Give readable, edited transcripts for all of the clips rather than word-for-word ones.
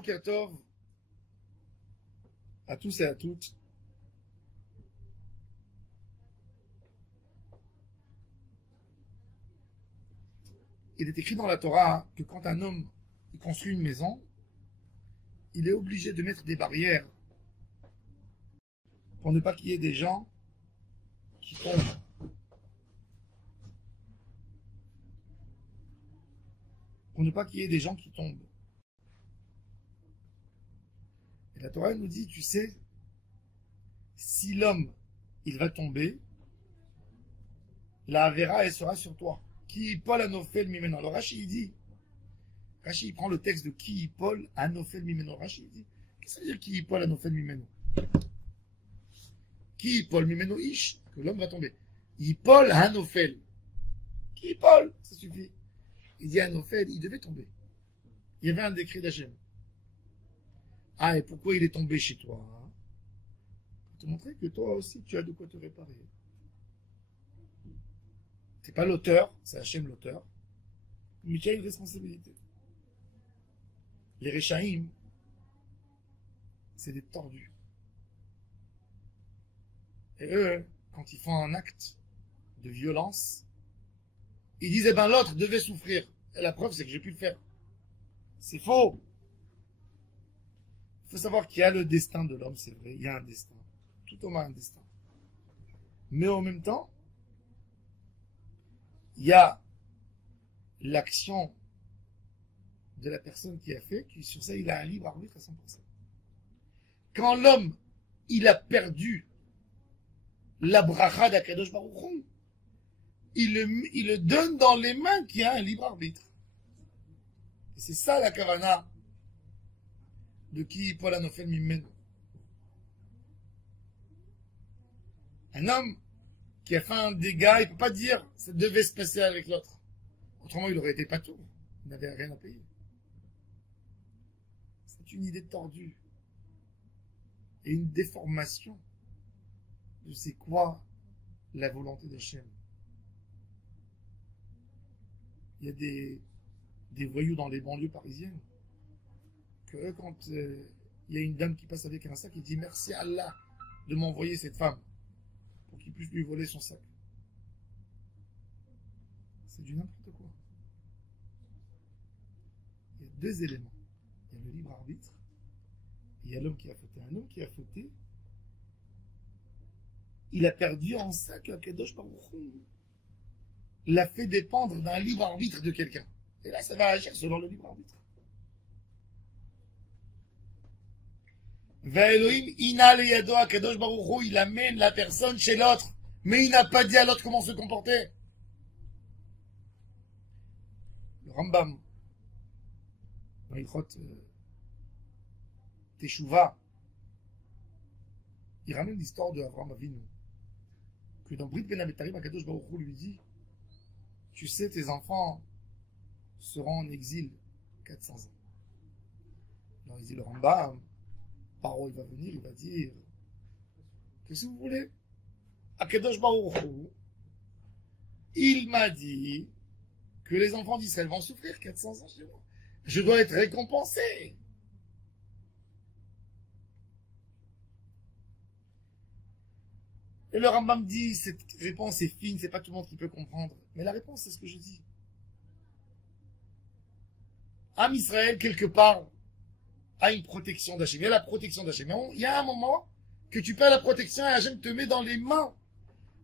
Boker Tov à tous et à toutes. Il est écrit dans la Torah que quand un homme construit une maison, il est obligé de mettre des barrières pour ne pas qu'il y ait des gens qui tombent. Pour ne pas qu'il y ait des gens qui tombent. Et la Torah nous dit, tu sais, si l'homme, il va tomber, la Avera, elle sera sur toi. Qui Paul Anofel Mimeno. Alors Rashi, il dit, Rashi, il prend le texte de qui Paul Anofel Mimeno. Rashi, il dit, qu'est-ce que ça veut dire qui Paul Anofel Mimeno? Qui Paul Mimeno Ish, que l'homme va tomber. Paul Anofel. Qui Paul, ça suffit. Il dit Anofel, il devait tomber. Il y avait un décret d'Hachem. Ah, et pourquoi il est tombé chez toi? Pour te montrer que toi aussi, tu as de quoi te réparer. C'est pas l'auteur, c'est Hachem l'auteur. Mais tu as une responsabilité. Les Rechaïm, c'est des tordus. Et eux, quand ils font un acte de violence, ils disent, eh ben l'autre devait souffrir. Et la preuve, c'est que j'ai pu le faire. C'est faux. Il faut savoir qu'il y a le destin de l'homme, c'est vrai, il y a un destin. Tout homme a un destin. Mais en même temps, il y a l'action de la personne qui a fait, qui sur ça, il a un libre arbitre à 100%. Quand l'homme, il a perdu la bracha d'Akadosh Baruch Hu, il le donne dans les mains qui a un libre arbitre. Et c'est ça la kavana de qui Paul Anofel Mimeno. Un homme qui a fait un dégât, il ne peut pas dire ça devait se passer avec l'autre. Autrement, il aurait été patour. Il n'avait rien à payer. C'est une idée tordue. Et une déformation de c'est quoi la volonté d'Hachem. Il y a des voyous dans les banlieues parisiennes que eux, quand il y a une dame qui passe avec un sac, il dit merci à Allah de m'envoyer cette femme pour qu'il puisse lui voler son sac. C'est du n'importe quoi. Il y a deux éléments. Il y a le libre arbitre et il y a l'homme qui a fauté. Un homme qui a fauté, il a perdu en sac à Kadosh Baruch Hu. L'a fait dépendre d'un libre arbitre de quelqu'un. Et là, ça va agir selon le libre arbitre. Elohim, Ina le Yado Kadosh Baruch Hu, il amène la personne chez l'autre, mais il n'a pas dit à l'autre comment se comporter. Le Rambam, dans Ilchot Teshuvah, il ramène l'histoire de Avraham Avinu, que dans Brit Ben Abetarim, Akadosh Baruch Hu lui dit, tu sais, tes enfants seront en exil 400 ans. Alors il dit le Rambam, Paro il va venir, il va dire, qu'est-ce que vous voulez? Akadosh Baruch Hu, il m'a dit que les enfants d'Israël vont souffrir 400 ans chez moi. Je dois être récompensé. Et le Rambam dit, cette réponse est fine, c'est pas tout le monde qui peut comprendre. Mais la réponse, c'est ce que je dis. Am Israël, quelque part, a une protection d'Hachem. Il y a la protection d'Hachem. Mais il y a un moment que tu perds la protection et Hachem te met dans les mains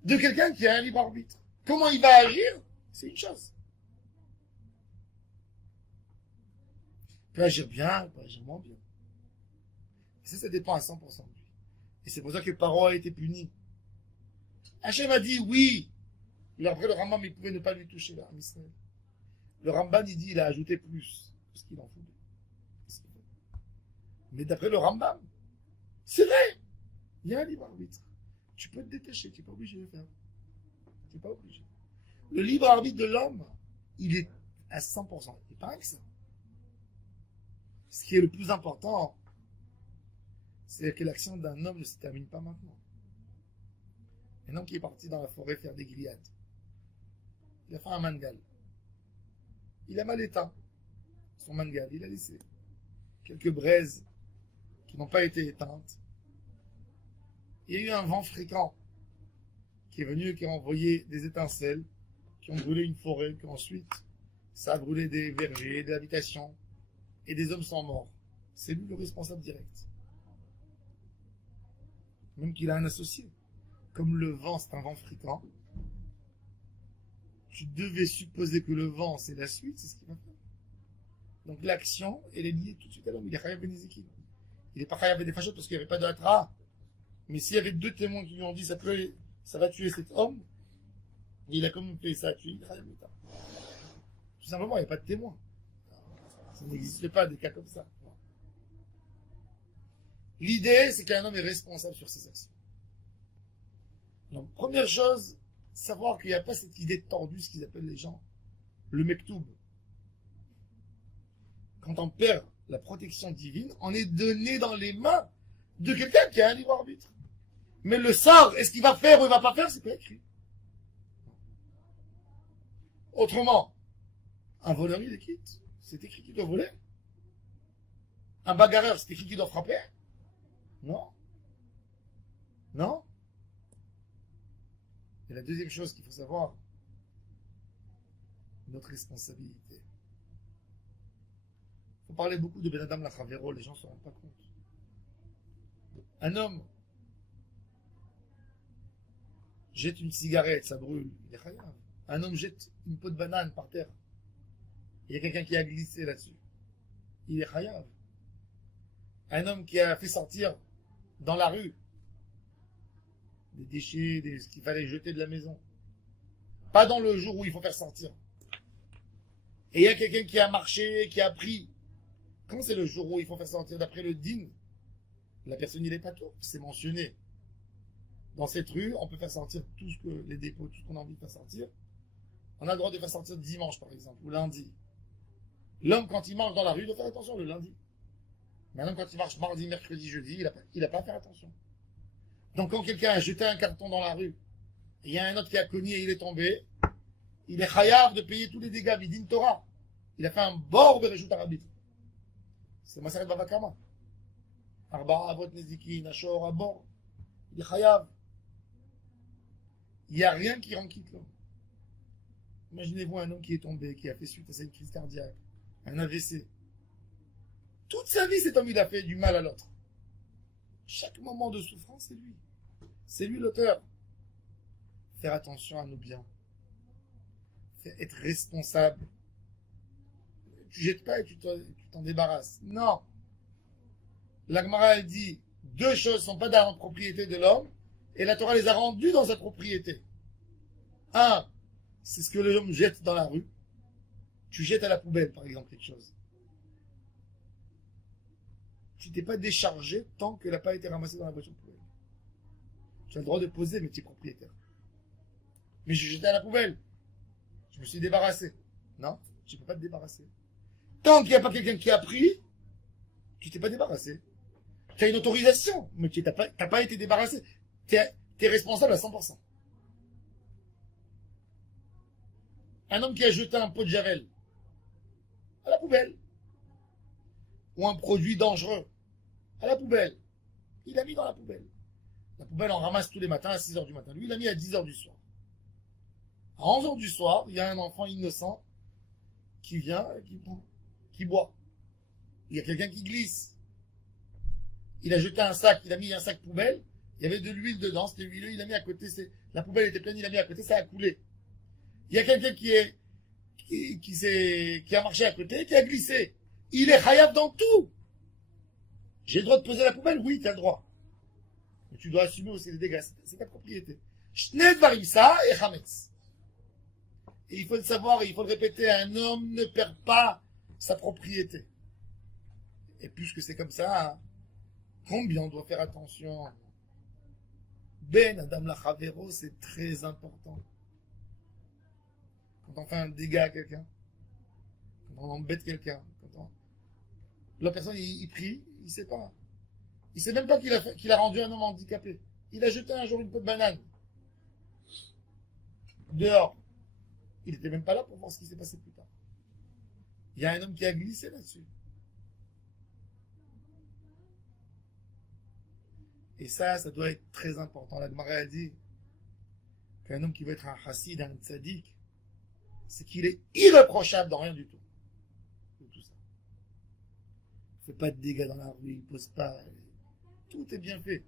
de quelqu'un qui a un libre arbitre. Comment il va agir, c'est une chose. Il peut agir bien, il peut agir moins bien. Et ça dépend à 100% de lui. Et c'est pour ça que Paro a été puni. Hachem a dit oui. Et après le Rambam, il pouvait ne pas lui toucher là, en Israël. Le Rambam, il dit, il a ajouté plus. Parce qu'il en voulait. Mais d'après le Rambam, c'est vrai. Il y a un libre arbitre. Tu peux te détacher, tu n'es pas obligé de le faire. Tu n'es pas obligé. Le libre arbitre de l'homme, il est à 100%. Il paraît que ça. Ce qui est le plus important, c'est que l'action d'un homme ne se termine pas maintenant. Un homme qui est parti dans la forêt faire des grillades. Il a fait un mangal. Il a mal éteint son mangal, il a laissé. quelques braises qui n'ont pas été éteintes. Il y a eu un vent fréquent qui est venu et qui a envoyé des étincelles, qui ont brûlé une forêt, puis ensuite ça a brûlé des vergers, des habitations, et des hommes sont morts. C'est lui le responsable direct. Même qu'il a un associé. Comme le vent, c'est un vent fréquent, tu devais supposer que le vent, c'est la suite, c'est ce qu'il va faire. Donc l'action, elle est liée tout de suite à l'homme. Il est Chayav ben Nezikin. Il n'est pas Chayav ben Nefashot parce qu'il n'y avait pas de Hatra. Mais s'il y avait deux témoins qui lui ont dit ça va tuer cet homme, et il a quand même fait ça, tuer, tout simplement, il n'y a pas de témoin. Ça n'existe pas des cas comme ça. L'idée, c'est qu'un homme est responsable sur ses actions. Donc, première chose, savoir qu'il n'y a pas cette idée tordue, ce qu'ils appellent les gens, le mektoub. Quand on perd la protection divine, on est donné dans les mains de quelqu'un qui a un libre arbitre. Mais le sort, est-ce qu'il va faire ou il va pas faire, c'est pas écrit. Autrement, un voleur, il est quitte. C'est écrit qu'il doit voler. Un bagarreur, c'est écrit qu'il doit frapper. Non. Non. Et la deuxième chose qu'il faut savoir, notre responsabilité. Il faut parler beaucoup de Ben Adam Lachavero, les gens ne se rendent pas compte. Un homme jette une cigarette, ça brûle, il est chayav. Un homme jette une peau de banane par terre, il y a quelqu'un qui a glissé là-dessus, il est chayav. Un homme qui a fait sortir dans la rue des déchets, ce qu'il fallait jeter de la maison, pas dans le jour où il faut faire sortir. Et il y a quelqu'un qui a marché, qui a pris. Quand c'est le jour où il faut faire sortir d'après le din, la personne il est pas tout, c'est mentionné. Dans cette rue, on peut faire sortir tout ce que les dépôts, tout ce qu'on a envie de faire sortir. On a le droit de faire sortir dimanche par exemple, ou lundi. L'homme quand il marche dans la rue, il doit faire attention le lundi. Mais l'homme quand il marche mardi, mercredi, jeudi, il a pas à faire attention. Donc quand quelqu'un a jeté un carton dans la rue, et il y a un autre qui a cogné et il est tombé, il est chayav de payer tous les dégâts, Vidin Torah. Il a fait un bord de Reshut Arabit. C'est Maseret Bava Kama. Arba'a Avot Nezikin, Ashor, Abor. Il est chayav. Il n'y a rien qui rend quitte l'homme. Imaginez-vous un homme qui est tombé, qui a fait suite à cette crise cardiaque, un AVC. Toute sa vie, cet homme, il a fait du mal à l'autre. Chaque moment de souffrance, c'est lui. C'est lui l'auteur. Faire attention à nos biens. Être responsable. Tu jettes pas et tu t'en débarrasses. Non. La Gemara, elle dit, deux choses sont pas dans la propriété de l'homme, et la Torah les a rendues dans sa propriété. Un, c'est ce que l'homme jette dans la rue. Tu jettes à la poubelle, par exemple, quelque chose. Tu t'es pas déchargé tant qu'elle n'a pas été ramassée dans la voiture de poubelle. Tu as le droit de poser, mais tu es propriétaire. Mais je jetais à la poubelle. Je me suis débarrassé. Non, tu ne peux pas te débarrasser. Tant qu'il n'y a pas quelqu'un qui a pris, tu t'es pas débarrassé. Tu as une autorisation, mais tu n'as pas été débarrassé. Tu es responsable à 100%. Un homme qui a jeté un pot de javel à la poubelle, ou un produit dangereux à la poubelle, il l'a mis dans la poubelle. La poubelle, on ramasse tous les matins à 6 h du matin. Lui, il l'a mis à 10 h du soir. À 11 h du soir, il y a un enfant innocent qui vient et qui boit. Il y a quelqu'un qui glisse. Il a jeté un sac, il a mis un sac poubelle, il y avait de l'huile dedans, c'était huileux, il a mis à côté, la poubelle était pleine, il a mis à côté, ça a coulé. Il y a quelqu'un qui a marché à côté, qui a glissé. Il est chayav dans tout. J'ai le droit de poser la poubelle? Oui, tu as le droit. Mais tu dois assumer aussi les dégâts, c'est ta propriété. Shnei dvarim sa et chametz. Et il faut le savoir, et il faut le répéter, un homme ne perd pas sa propriété. Et puisque c'est comme ça, combien on doit faire attention. Ben Adam Lachavero, c'est très important. Quand on fait un dégât à quelqu'un, quand on embête quelqu'un, la personne, il prie, il sait pas. Il sait même pas qu'il a rendu un homme handicapé. Il a jeté un jour une peau de banane. Dehors. Il n'était même pas là pour voir ce qui s'est passé plus tard. Il y a un homme qui a glissé là-dessus. Et ça doit être très important. La Gemara a dit qu'un homme qui veut être un chassid, un tzaddik, c'est qu'il est irréprochable dans rien du tout. Tout ça. Il ne fait pas de dégâts dans la rue, il ne pose pas. Tout est bien fait.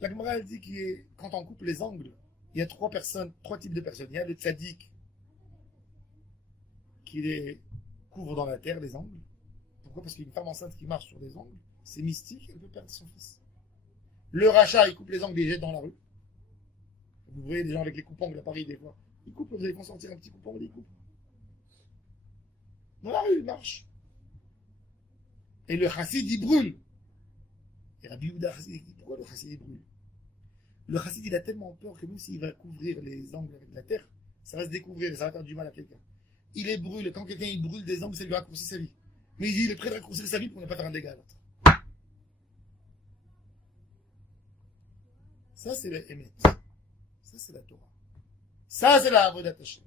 La Gemara a dit que quand on coupe les angles, il y a trois types de personnes. Il y a le tzaddik qui les couvre dans la terre, les angles. Pourquoi? Parce qu'une femme enceinte qui marche sur des angles, c'est mystique, elle peut perdre son fils. Le rachat, il coupe les angles et les jette dans la rue. Vous voyez des gens avec les coupe-ongles à Paris des fois. Ils coupent, vous allez consentir un petit coupe-ongle, ils coupent. Dans la rue, il marche. Et le chassid, il brûle. Et Rabbi Yehuda Chassid dit, pourquoi le chassid, il brûle? Le chassid, il a tellement peur que même s'il va couvrir les angles avec la terre, ça va se découvrir et ça va faire du mal à quelqu'un. Il les brûle. Quand quelqu'un il brûle des angles, ça lui raccourcit sa vie. Mais il dit, il est prêt de raccourcir sa vie pour ne pas faire un dégât à l'autre. Ça, c'est le Emet. Ça, c'est la Torah. Ça, c'est la Avodat Hashem.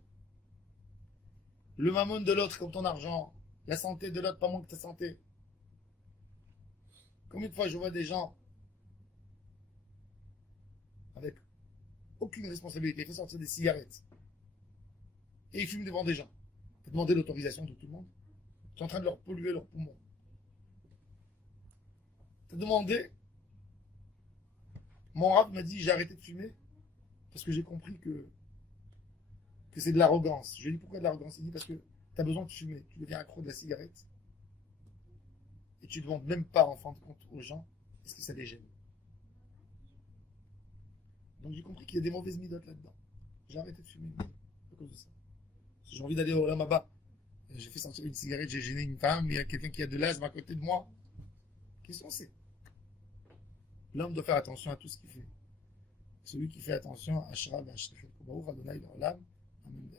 Le mammon de l'autre comme ton argent. La santé de l'autre, pas moins que ta santé. Combien de fois je vois des gens avec aucune responsabilité, ils font sortir des cigarettes. Et ils fument devant des gens. Il faut demander l'autorisation de tout le monde. Ils sont en train de leur polluer leurs poumons. Tu as demandé. Mon rab m'a dit, j'ai arrêté de fumer parce que j'ai compris que c'est de l'arrogance. Je lui ai dit, pourquoi de l'arrogance? Il dit, parce que tu as besoin de fumer. Tu deviens accro de la cigarette. Et tu ne demandes même pas, en fin de compte, aux gens, est-ce que ça les gêne. Donc j'ai compris qu'il y a des mauvaises midotes là-dedans. J'ai arrêté de fumer à cause de ça. Si j'ai envie d'aller au Olam, j'ai fait sentir une cigarette, j'ai gêné une femme, il y a quelqu'un qui a de l'asthme à côté de moi. Qu'est-ce qu'on sait? L'homme doit faire attention à tout ce qu'il fait. Celui qui fait attention à Ashraf, Ashraf, Baruch Adonai, Amen.